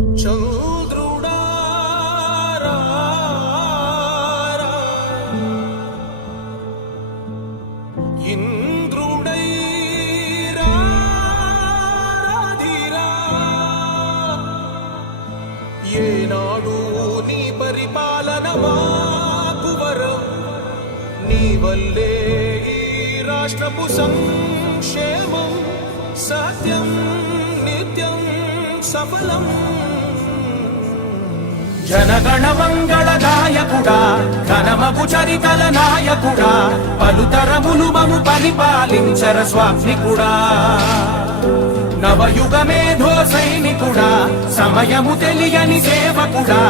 చంద్రుడా ఇంద్రుడై రాధిరా ఏనాడు నీ పరిపాలన మాకు వరం నీ వల్లే ఈ రాష్ట్రపు సంక్షేమం సత్యం నిత్యం సఫలం జనగణ మంగళదాయకుడా ఘనమగు చరితల నాయకుడా పలుతరములు మము పరిపాలించర స్వామికుడా నవయుగ మేధో సైనికుడా సమయము తెలియని సేవకుడా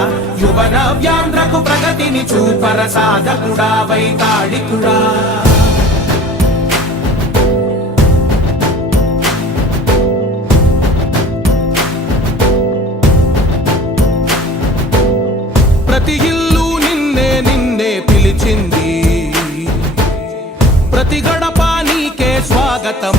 యువన వ్యాంధ్రకు ప్రగతిని చూపర సాధకుడా వైతాళికుడా ప్రతి ఇల్లు నిన్నే నిన్నే పిలిచింది ప్రతి గడప నీకే స్వాగతం